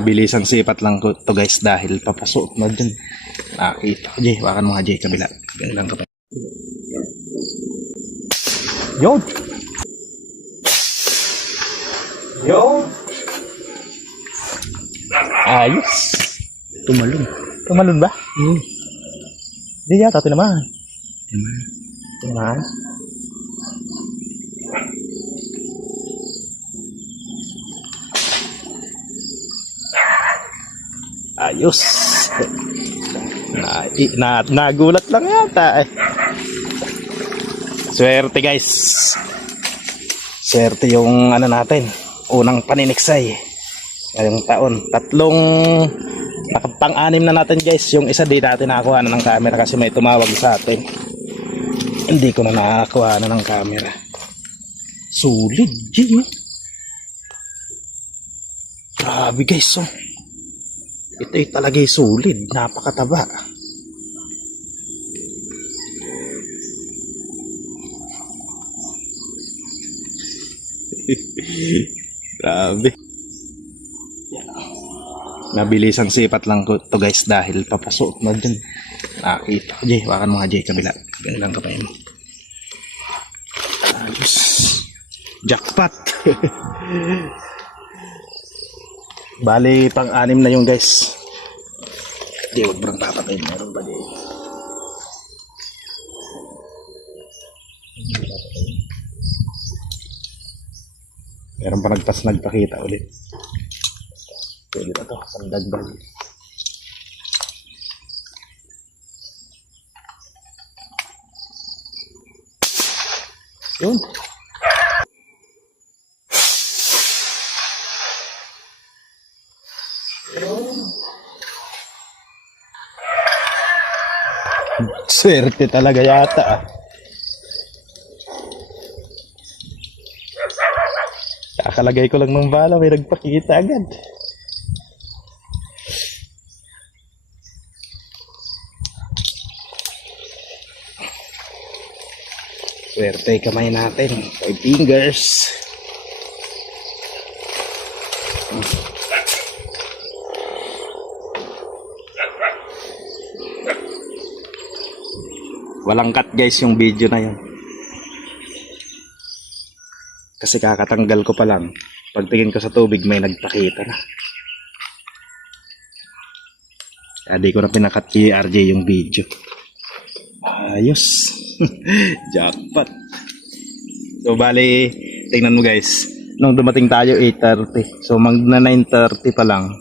Bilisang sipat lang ko to guys dahil papasok na dyan. Nakita ko Jay, wakan mo nga Jay, kabila. Galang ka pa. Yun! Yun! Ayos! Tumalon. Tumalun ba? Hindi yata, tinamaan. Naman. Tinamaan? Ayos! Nagulat lang yata eh. Swerte guys. Swerte yung ano natin, unang paniniksay ngayong taon. Tatlong nakapang-anim na natin guys. Yung isa di natin nakakuha na ng camera kasi may tumawag sa atin. Hindi ko na nakakuha na ng camera. Sulit G. Grabe guys oh. Ito ay talaga sulit, napakataba. Grabe. Nabilisang sipat lang ko to guys dahil papasok na dyan. Nakita ko Jay, wakan mo nga Jay, kabila. Galang ka pa yun. Ayos. Jackpot. Bali pang-anim na yung guys. Di, wag brang papatay. Meron ba di? Meron pa nagpakita ulit. Pwede na to, pandagdag. Yun. Swerte talaga yata ah. Kakalagay ko lang ng bala, may nagpakita agad. Swerte kamay natin. 5 fingers. Walang cut guys yung video na yun. Kasi kakatanggal ko pa lang. Pagtingin ko sa tubig may nagpakita na. Kaya di ko na pinakat kay RJ yung video. Ayos. Jackpot. So bali, tingnan mo guys. Nung dumating tayo 8:30. So magna 9:30 pa lang.